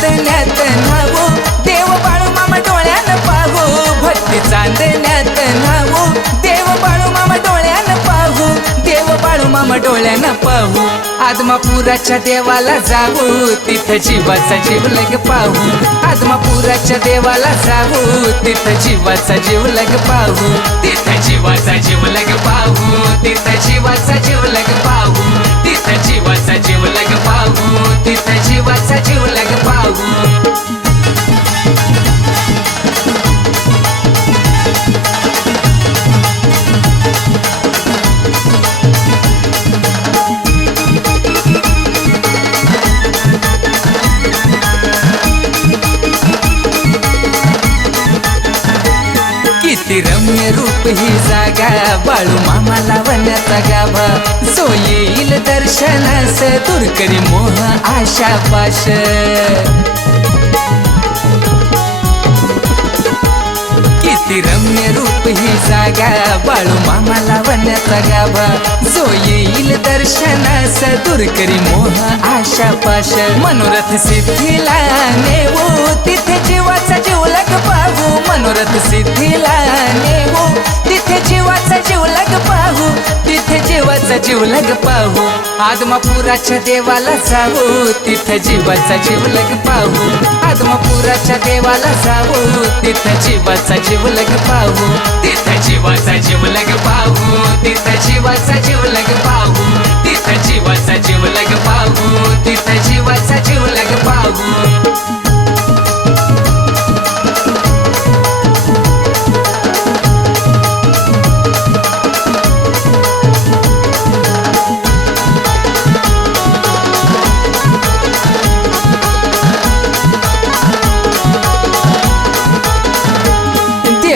चांदण्यात नावो देव बाळू मामा डोळ्यानं पाहू. भक्ती चांदण्यात नावो देव बाळू मामा डोळ्यानं पाहू. देव बाळू मामा डोळ्यानं पाहू. आदमापुराच्या देवाला जाऊ. तिथं जीवाचा जीव लग पाहू. आदमापुराच्या देवाला जाऊ. तिथं जीवाचा जीव लग पाहू. तिथं जीवाचा जीव लग पाहू. तिथं जीवाचा जीव लग पाहू. तिथं जीवाचा जीव लग पाहू. तिथं जीवाचा जीव बाळू मामा लावण्याचा गाभा. जो येईल दर्शनास दूर करी मोह आशा पाश किती रम्य रूप ही जागा बाळू मामा लावण्याचा गाभा. जो येईल दर्शनास दूर करी मोह आशा पाश मनोरथ सिद्धीला नेवो तिथे जीवाचा जीवलक पाहू. मनोरथ सिद्धी जीवाचा जीव लग पाहू. आदमापुराच्या देवाला जाऊ. तिथे जीवाचा जीव लग पाहू. आदमापुराच्या देवाला जाऊ. तिथे जीवाचा जीव लग पाहू. तिथे जीवाचा जीव लग पाहू. तिथे जीवाचा जीव लग पाहू. तिथे जीवाचा जीव लग पाहू. तिथे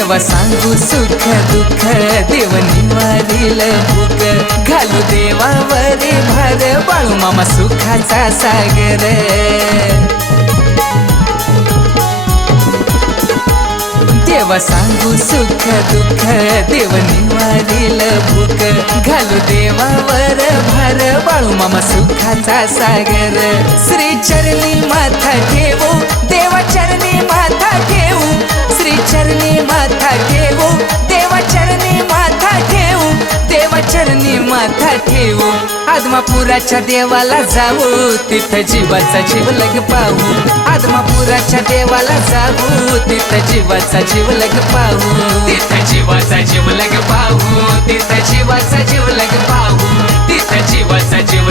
देवा सांगू सुख दुःख देव निवारील भूक घालू देवावरी भर बाळू मामा सुखाचा सागर. देवा सांगू सुख दुःख देव निवारील भूक घालू देवावर भर बाळू मामा सुखाचा सागर. श्री चरणी माथा ठेवू देवा चरणी आदमापुराच्या देवाला जाऊ तिथं जीवाचा जीव लग पाहू. आदमापुराच्या देवाला जाऊ तिथं जीवाचा जीव लग पाहू. तिथं जीवाचा जीव लग पाहू तिथं जीवाचा जीव लग पाहू. तिथं जीवाचा जीव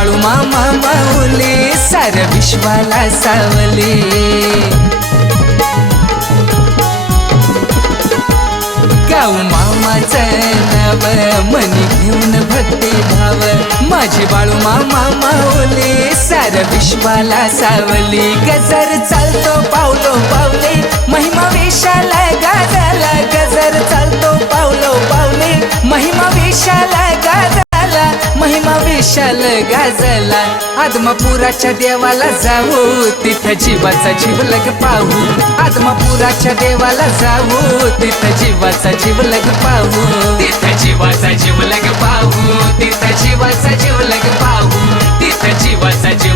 बाळू मामा माऊली साऱ्या विश्वाला सावली. गाऊ मामाचं नाव मनी घेऊन भक्ती भाव. माझी बाळू मामा माऊली साऱ्या विश्वाला सावली. गजर चालतो पावलो पावले. गाजला आदमापुराच्या देवाला जाऊ. तिथं जीवाचा जीवलग पाहू. आदमापुराच्या देवाला जाऊ. तिथं जीवाचा जीवलग पाहू. तिथं जीवाचा जीवलग पाहू. तिथं जीवाचा जीवलग पाहू. तिथं जीवाचा जीव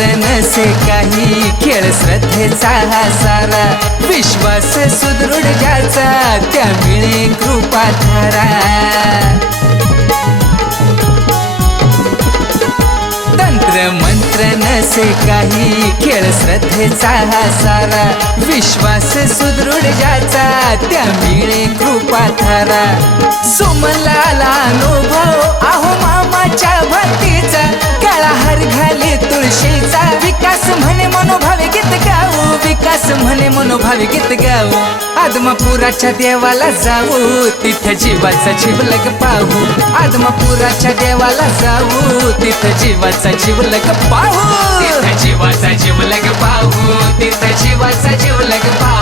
मंत्र नसे काही खेळ श्रद्धेचा हा सारा विश्वास सुदृढ ज्याचा त्या मिळे कृपा धारा. तंत्र मंत्र नसे काही खेळ श्रद्धेचा हा सारा विश्वास सुदृढ ज्याचा त्या मिळे कृपा धारा. सुमलाला विकास म्हणे मनोभावे गीत गाऊ. आदमापुराच्या देवाला जाऊ. तिथं जीवाचा जीवलग पाहू. आदमापुराच्या देवाला जाऊ. तिथं जीवाचा जीवलग पाहू. तिथं जीवाचा जीवलग पाहू. तिथं जीवाचा जीवलग पाहू.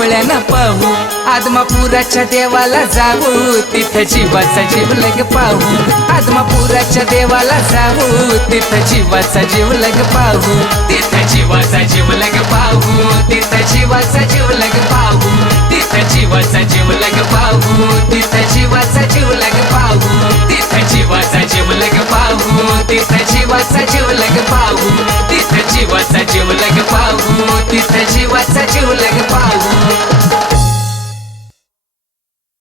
डोळ्यानं पाहू. आदमापुराच्या देवाला जाऊ. तिथं जीवाचा जीव लग पाहू. आदमापुराच्या देवाला जाऊ. तिथं जीवाचा जीव लग पाहू. तिथं जीवाचा जीव लग पाहू. तिथं जीवाचा जीव लग पाहू. तिथं जीवाचा जीवलग पाहू तिथं जीवाचा जीवलग पाहू. तिथं जीवाचा जीवलग पाहू तिथं पाहू.